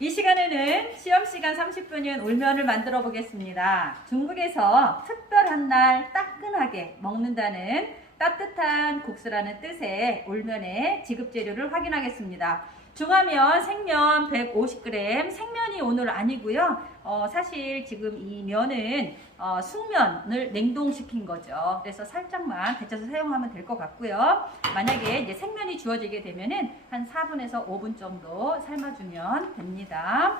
이 시간에는 시험시간 30분인 울면을 만들어 보겠습니다. 중국에서 특별한 날 따끈하게 먹는다는 따뜻한 국수라는 뜻의 울면의 지급재료를 확인하겠습니다. 중화면, 생면 150g, 생면이 오늘 아니고요. 사실 지금 이 면은 숙면을 냉동시킨 거죠. 그래서 살짝만 데쳐서 사용하면 될 것 같고요. 만약에 이제 생면이 주어지게 되면은 한 4분에서 5분 정도 삶아주면 됩니다.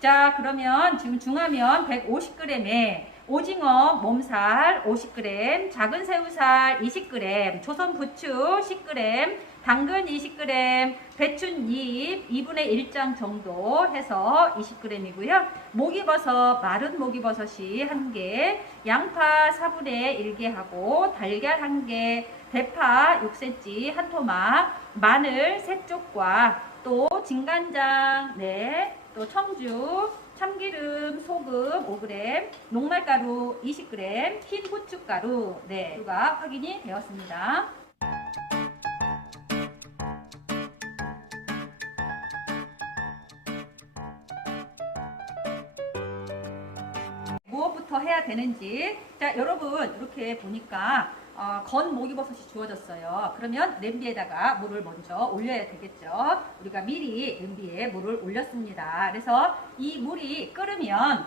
자, 그러면 지금 중화면 150g에 오징어 몸살 50g, 작은 새우살 20g, 조선 부추 10g, 당근 20g, 배춧잎 2분의 1장 정도 해서 20g이고요. 목이버섯, 마른 목이버섯이 1개, 양파 4분의 1개 하고 달걀 1개, 대파 6cm 한 토막, 마늘 3쪽과 또 진간장 또 청주, 참기름, 소금 5g, 녹말가루 20g, 흰 후춧가루 가 확인이 되었습니다. 무엇부터 해야 되는지, 자 여러분 이렇게 보니까 건 목이버섯이 주어졌어요. 그러면 냄비에다가 물을 먼저 올려야 되겠죠. 우리가 미리 냄비에 물을 올렸습니다. 그래서 이 물이 끓으면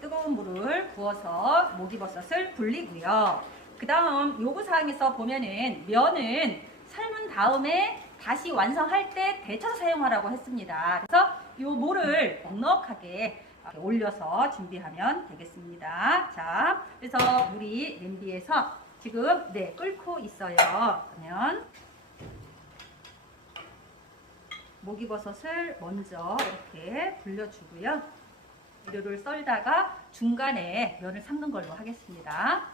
뜨거운 물을 부어서 목이버섯을 불리고요. 그 다음 요구사항에서 보면은 면은 삶은 다음에 다시 완성할 때 데쳐서 사용하라고 했습니다. 그래서 이 물을 넉넉하게 올려서 준비하면 되겠습니다. 자, 그래서 물이 냄비에서 지금 끓고 있어요. 그러면 목이버섯을 먼저 이렇게 불려주고요. 재료를 썰다가 중간에 면을 삶는 걸로 하겠습니다.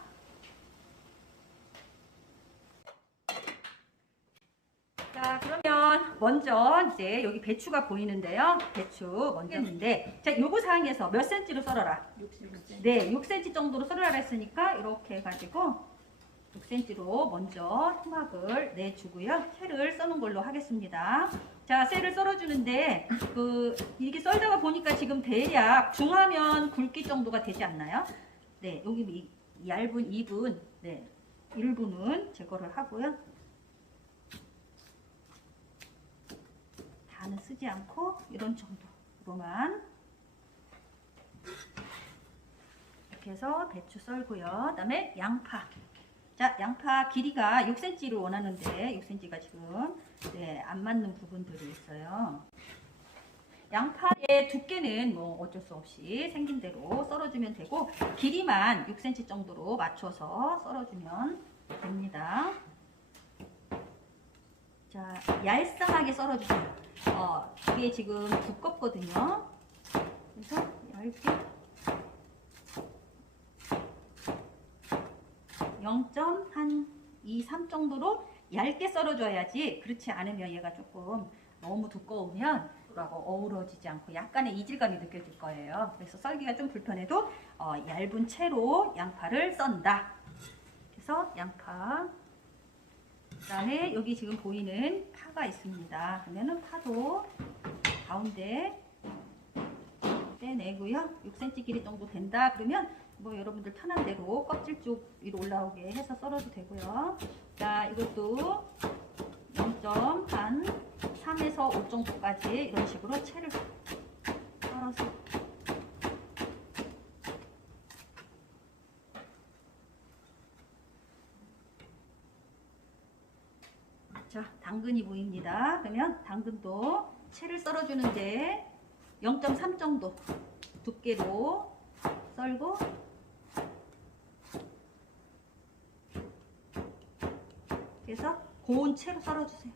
자, 그러면 먼저 이제 여기 배추가 보이는데요. 배추 먼저 했는데, 자, 요구사항에서 몇 cm로 썰어라? 6cm. 6cm 정도로 썰어라 했으니까 이렇게 해가지고 6cm로 먼저 토막을 내주고요. 채를 써는 걸로 하겠습니다. 자, 쇠를 썰어주는데 이게 썰다가 보니까 지금 대략 중화면 굵기 정도가 되지 않나요? 여기 얇은 2분, 1분은 제거를 하고요. 다는 쓰지 않고 이런 정도로만 이렇게 해서 배추 썰고요. 그 다음에 양파. 자, 양파 길이가 6cm로 원하는데 6cm가 지금 안 맞는 부분들이 있어요. 양파의 두께는 뭐 어쩔 수 없이 생긴 대로 썰어주면 되고 길이만 6cm 정도로 맞춰서 썰어주면 됩니다. 자, 얄쌍하게 썰어주세요. 이게 지금 두껍거든요. 그래서 얇게 0.23 정도로 얇게 썰어줘야지. 그렇지 않으면 얘가 조금 너무 두꺼우면 하고 어우러지지 않고 약간의 이질감이 느껴질 거예요. 그래서 썰기가 좀 불편해도 얇은 채로 양파를 썬다. 그래서 양파, 그 다음에 여기 지금 보이는 파가 있습니다. 그러면은 파도 가운데 떼내고요. 6cm 길이 정도 된다 그러면 뭐 여러분들 편한 대로 껍질 쪽 위로 올라오게 해서 썰어도 되고요. 자, 이것도 0.3에서 5 정도까지 이런 식으로 채를 썰어서 자, 당근이 보입니다. 그러면 당근도 채를 썰어주는데 0.3 정도 두께로 썰고 그래서 고운 채로 썰어주세요.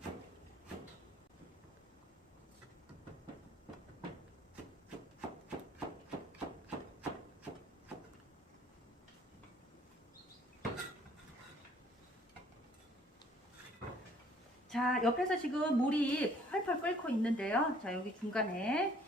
자, 옆에서 지금 물이 펄펄 끓고 있는데요. 자, 여기 중간에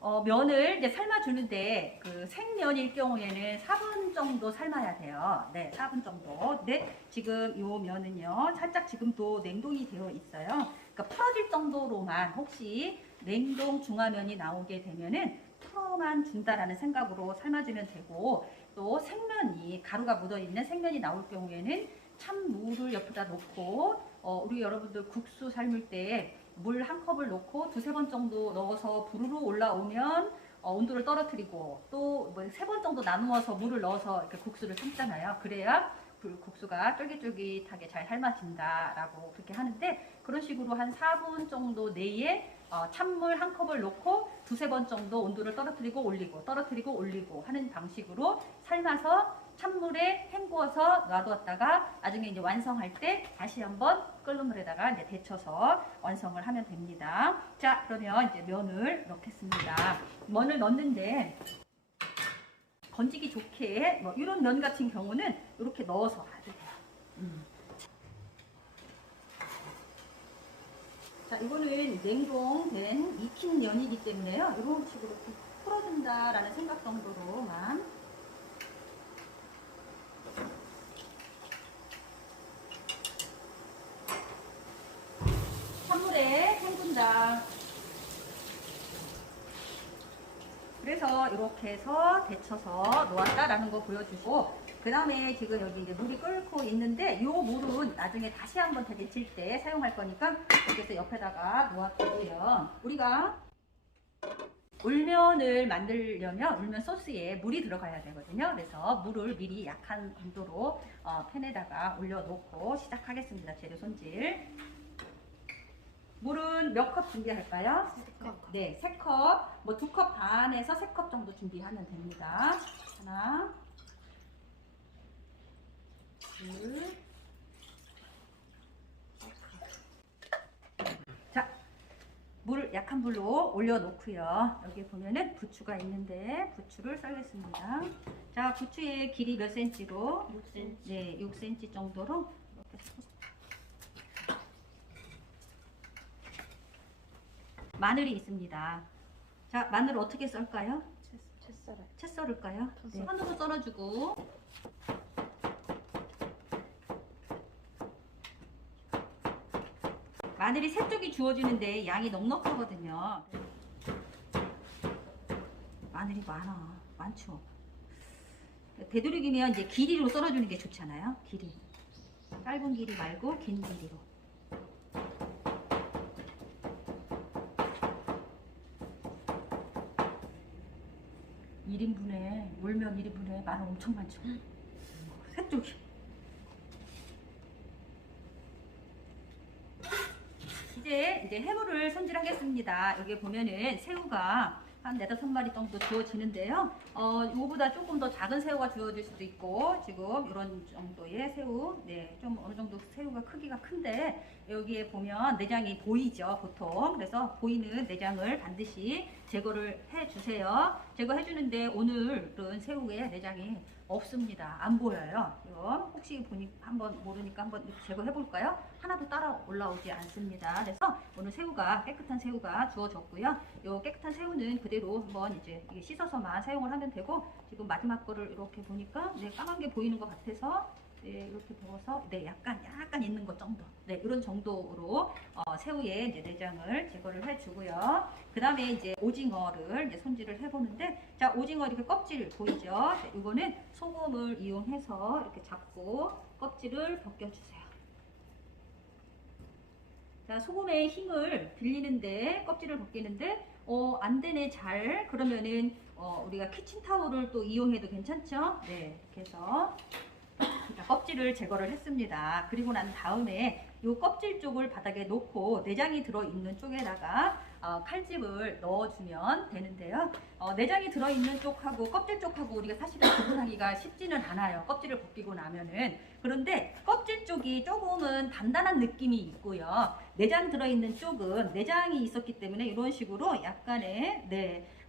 면을 이제 삶아주는데 그 생면일 경우에는 4분 정도 삶아야 돼요. 네, 4분 정도. 근데 지금 이 면은요, 살짝 지금도 냉동이 되어 있어요. 그러니까 풀어질 정도로만 혹시 냉동 중화면이 나오게 되면은 풀어만 준다라는 생각으로 삶아주면 되고, 또 생면이 가루가 묻어있는 생면이 나올 경우에는 찬물을 옆에다 놓고 우리 여러분들 국수 삶을 때 물 한 컵을 넣고 두세 번 정도 넣어서 부르르 올라오면 온도를 떨어뜨리고 또 뭐 세 번 정도 나누어서 물을 넣어서 이렇게 국수를 삶잖아요. 그래야 국수가 쫄깃쫄깃하게 잘 삶아진다라고 그렇게 하는데, 그런 식으로 한 4분 정도 내에 찬물 한 컵을 넣고 두세 번 정도 온도를 떨어뜨리고 올리고 떨어뜨리고 올리고 하는 방식으로 삶아서 찬물에 헹구어서 놔두었다가 나중에 이제 완성할 때 다시 한번 끓는 물에다가 이제 데쳐서 완성을 하면 됩니다. 자, 그러면 이제 면을 넣겠습니다. 면을 넣는데 건지기 좋게 뭐 이런 면 같은 경우는 이렇게 넣어서 가도 돼요. 자, 이거는 냉동된 익힌 면이기 때문에요. 이런 식으로 풀어준다라는 생각 정도로만. 찬물에 헹군다. 그래서 이렇게 해서 데쳐서 놓았다라는 거 보여주고, 그 다음에 지금 여기 이제 물이 끓고 있는데 이 물은 나중에 다시 한번 데칠 때 사용할 거니까 이렇게 해서 옆에다가 놓았고요. 우리가 울면을 만들려면 울면 소스에 물이 들어가야 되거든요. 그래서 물을 미리 약한 온도로 팬에다가 올려놓고 시작하겠습니다. 재료 손질. 물은 몇 컵 준비할까요? 3컵. 네, 3컵. 뭐 2컵 반에서 3컵 정도 준비하면 됩니다. 하나, 둘, 자, 물을 약한 불로 올려놓고요. 여기 보면은 부추가 있는데 부추를 썰겠습니다. 자, 부추의 길이 몇 cm로? 6cm. 네, 6cm 정도로 이렇게 마늘이 있습니다. 자, 마늘 어떻게 썰까요? 채 썰어요. 채 썰을까요? 네. 한으로 썰어주고, 마늘이 세 쪽이 주어지는데 양이 넉넉하거든요. 마늘이 많죠. 되도록이면 이제 길이로 썰어주는 게 좋잖아요. 길이. 짧은 길이 말고 긴 길이로. 물면 1인분에 마늘 엄청 많죠. 세 쪽이. 이제 해물을 손질하겠습니다. 여기 보면은 새우가 한 4-5마리 정도 주어지는데요. 이거보다 조금 더 작은 새우가 주어질 수도 있고, 지금 이런 정도의 새우, 네, 좀 어느 정도 새우가 크기가 큰데, 여기에 보면 내장이 보이죠, 보통. 그래서 보이는 내장을 반드시 제거를 해주세요. 제거해주는데 오늘은 새우에 내장이 없습니다. 안 보여요. 이거 혹시 한번 모르니까 한번 제거해 볼까요? 하나도 따라 올라오지 않습니다. 그래서 오늘 새우가 깨끗한 새우가 주어졌고요. 이 깨끗한 새우는 그대로 한번 이제 씻어서만 사용을 하면 되고, 지금 마지막 거를 이렇게 보니까 까만 게 보이는 것 같아서 이렇게 부어서 약간 있는 것 정도, 이런 정도로 새우의 이제 내장을 제거를 해주고요. 그 다음에 이제 오징어를 이제 손질을 해보는데, 자, 오징어 이렇게 껍질 보이죠? 이거는 소금을 이용해서 이렇게 잡고 껍질을 벗겨주세요. 자, 소금의 힘을 빌리는데 껍질을 벗기는데 안 되네 잘. 그러면은 우리가 키친타올을 또 이용해도 괜찮죠? 네, 이렇게 해서 껍질을 제거를 했습니다. 그리고 난 다음에 이 껍질 쪽을 바닥에 놓고 내장이 들어있는 쪽에다가 칼집을 넣어주면 되는데요. 내장이 들어있는 쪽하고 껍질 쪽하고 우리가 사실은 구분하기가 쉽지는 않아요. 껍질을 벗기고 나면은. 그런데 껍질 쪽이 조금은 단단한 느낌이 있고요. 내장 들어있는 쪽은 내장이 있었기 때문에 이런 식으로 약간의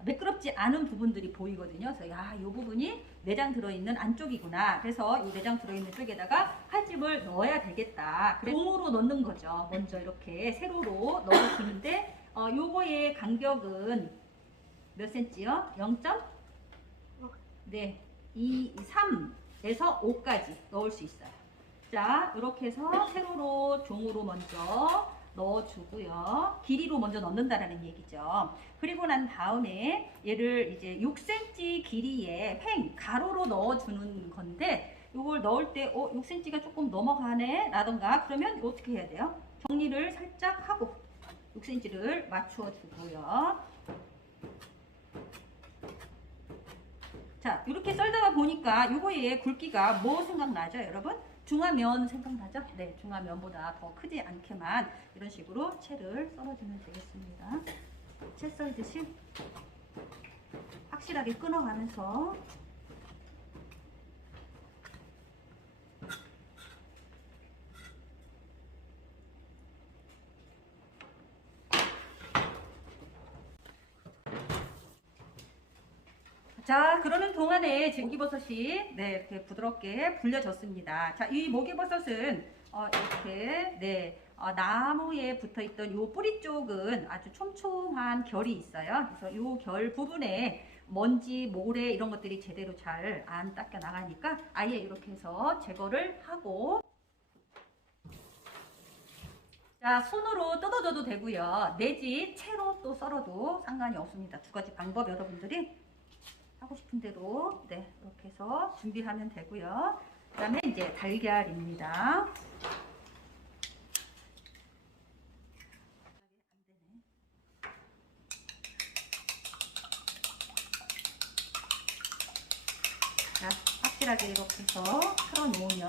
매끄럽지 않은 부분들이 보이거든요. 그래서 이 부분이 내장 들어있는 안쪽이구나. 그래서 이 내장 들어있는 쪽에다가 칼집을 넣어야 되겠다. 그래서 공으로 넣는 거죠. 먼저 이렇게 세로로 넣어주는데 요거의 간격은 몇 센치요? 0. 네, 3에서 5까지 넣을 수 있어요. 자, 이렇게 해서 세로로 종으로 먼저 넣어주고요. 길이로 먼저 넣는다라는 얘기죠. 그리고 난 다음에 얘를 이제 6cm 길이의 가로로 넣어주는 건데, 이걸 넣을 때 6cm가 조금 넘어가네 라던가 그러면 어떻게 해야 돼요? 정리를 살짝 하고 6cm를 맞춰 주고요. 자, 이렇게 썰다가 보니까 요거의 굵기가 뭐 생각나죠, 여러분? 중화면 생각나죠? 네, 중화면보다 더 크지 않게만 이런 식으로 채를 썰어주면 되겠습니다. 채 썰듯이 확실하게 끊어가면서 자, 그러는 동안에 목이버섯이 이렇게 부드럽게 불려졌습니다. 자, 이 목이버섯은 이렇게 나무에 붙어있던 요 뿌리 쪽은 아주 촘촘한 결이 있어요. 그래서 요 결 부분에 먼지, 모래 이런 것들이 제대로 잘 안 닦여 나가니까 아예 이렇게 해서 제거를 하고, 자, 손으로 뜯어줘도 되고요. 내지 채로 또 썰어도 상관이 없습니다. 두 가지 방법 여러분들이 하고 싶은 대로 이렇게 해서 준비하면 되고요. 그 다음에 이제 달걀입니다. 자, 확실하게 이렇게 해서 풀어놓으면,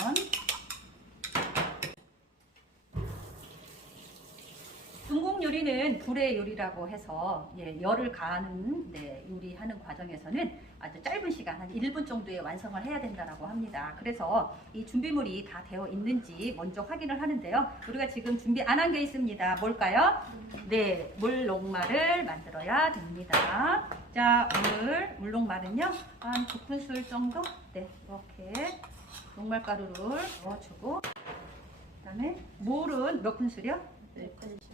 중국 요리는 불의 요리라고 해서 열을 가하는 요리하는 과정에서는 아주 짧은 시간 한 1분 정도에 완성을 해야 된다고 합니다. 그래서 이 준비물이 다 되어 있는지 먼저 확인을 하는데요. 우리가 지금 준비 안 한 게 있습니다. 뭘까요? 네, 물녹말을 만들어야 됩니다. 자, 오늘 물녹말은요 한 2큰술 정도 이렇게 녹말가루를 넣어주고, 그 다음에 물은 몇 큰술이요? 4큰술.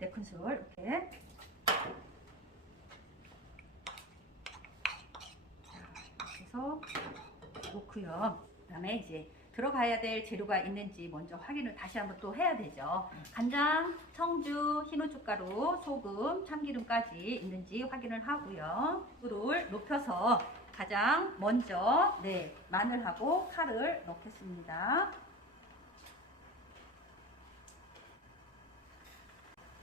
4큰술 이렇게. 이렇게 해서 놓고요. 그 다음에 이제 들어가야 될 재료가 있는지 먼저 확인을 다시 한번 또 해야 되죠. 간장, 청주, 흰후춧가루, 소금, 참기름까지 있는지 확인을 하고요. 불을 높여서 가장 먼저 마늘하고 파를 넣겠습니다.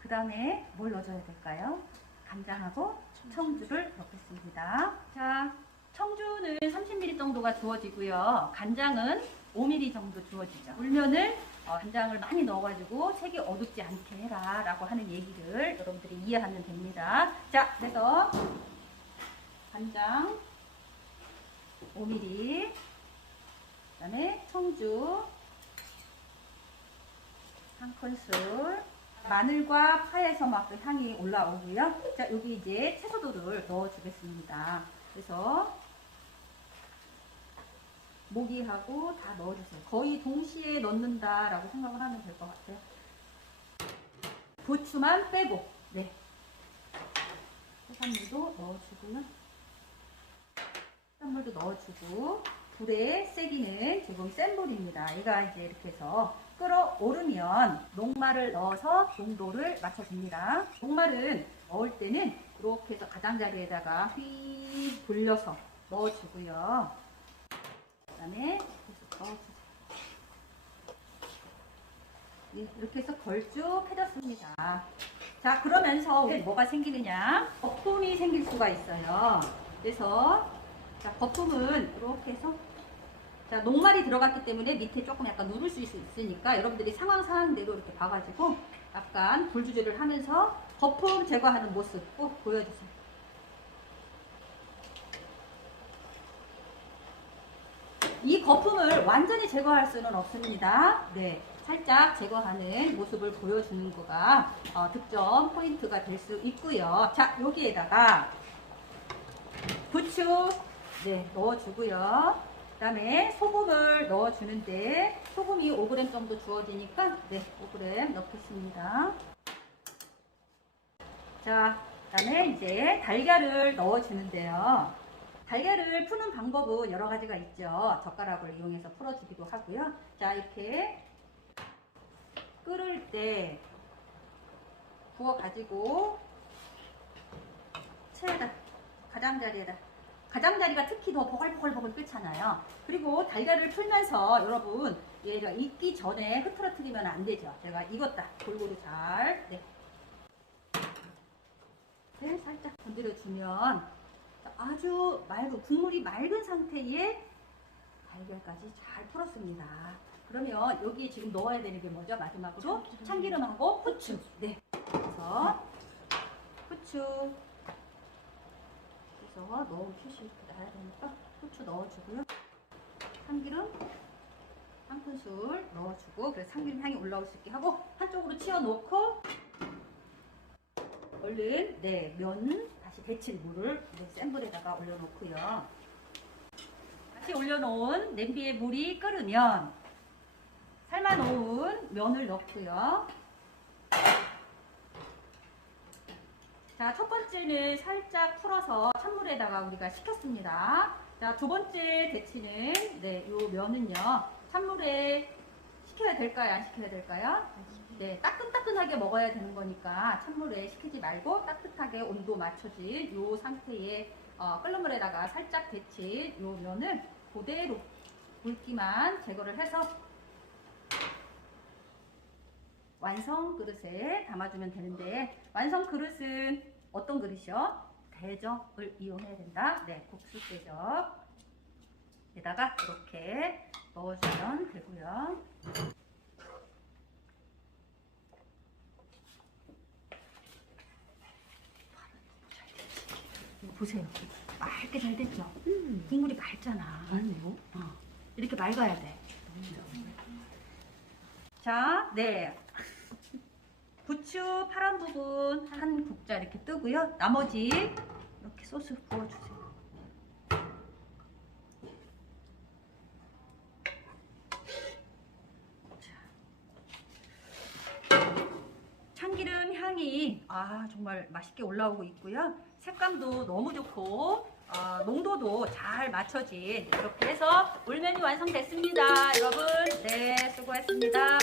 그 다음에 뭘 넣어줘야 될까요? 간장하고 청주를 넣겠습니다. 자, 청주는 30ml 정도가 주어지고요. 간장은 5ml 정도 주어지죠. 물면을 간장을 많이 넣어가지고 색이 어둡지 않게 해라 라고 하는 얘기를 여러분들이 이해하면 됩니다. 자, 그래서 간장 5ml, 그 다음에 청주 1큰술, 마늘과 파에서 막 그 향이 올라오고요. 자, 여기 이제 채소들을 넣어 주겠습니다. 그래서 모기하고 다 넣어주세요. 거의 동시에 넣는다라고 생각을 하면 될 것 같아요. 부추만 빼고, 해산물도 넣어주고요. 해산물도 넣어주고, 불의 세기는 조금 센 불입니다. 얘가 이제 이렇게 해서 끓어오르면 녹말을 넣어서 농도를 맞춰줍니다. 녹말은 넣을 때는 이렇게 해서 가장자리에다가 휘 돌려서 넣어주고요. 그 다음에 계속 넣어주세요. 이렇게 해서 걸쭉해졌습니다. 자, 그러면서 뭐가 생기느냐? 거품이 생길 수가 있어요. 그래서 자, 거품은 이렇게 해서, 자, 녹말이 들어갔기 때문에 밑에 조금 약간 누를 수 있으니까 여러분들이 상황대로 이렇게 봐가지고 약간 불 조절을 하면서 거품 제거하는 모습 꼭 보여주세요. 이 거품을 완전히 제거할 수는 없습니다. 살짝 제거하는 모습을 보여주는 거가 득점 포인트가 될 수 있고요. 자, 여기에다가 부추 넣어주고요. 그 다음에 소금을 넣어주는데 소금이 5g 정도 주어지니까 5g 넣겠습니다. 자, 그다음에 이제 달걀을 넣어주는데요. 달걀을 푸는 방법은 여러 가지가 있죠. 젓가락을 이용해서 풀어주기도 하고요. 자, 이렇게 끓을 때 부어가지고 채에다, 가장자리에다. 가장자리가 특히 더 보글보글 끓잖아요. 그리고 달걀을 풀면서 여러분 얘가 익기 전에 흐트러뜨리면 안 되죠. 제가 익었다 골고루 잘 네, 살짝 건드려주면 아주 맑은 국물이 맑은 상태에 달걀까지 잘 풀었습니다. 그러면 여기 지금 넣어야 되는 게 뭐죠? 마지막으로 참기름하고 후추. 네. 그래서 후추. 그래서 너무 표시 나야 되니까 후추 넣어주고요. 참기름 한 큰술 넣어주고 그래서 참기름 향이 올라올 수 있게 하고 한쪽으로 치워놓고 얼른 네, 면 다시 데칠 물을 센 불에다가 올려놓고요. 다시 올려놓은 냄비에 물이 끓으면 삶아놓은 면을 넣고요. 자, 첫 번째는 살짝 풀어서 찬물에다가 우리가 식혔습니다. 자, 두 번째 데치는 네, 요 면은요. 찬물에 식혀야 될까요? 안 식혀야 될까요? 네, 따끈따끈하게 먹어야 되는 거니까 찬물에 식히지 말고 따뜻하게 온도 맞춰진 요 상태의 끓는 물에다가 살짝 데친 요 면을 그대로 물기만 제거를 해서 완성 그릇에 담아주면 되는데 완성 그릇은 어떤 그릇이요? 대접을 이용해야 된다. 네, 국수 대접에다가 이렇게 넣어주면 되고요. 보세요. 맑게 잘 됐죠? 국물이 맑잖아. 아니요. 이렇게 맑아야 돼. 자, 네. 부추 파란 부분 한 국자 이렇게 뜨고요. 나머지 이렇게 소스 부어주세요. 참기름 향이 정말 맛있게 올라오고 있고요. 색감도 너무 좋고 농도도 잘 맞춰진 이렇게 해서 물면이 완성됐습니다. 여러분, 네, 수고했습니다.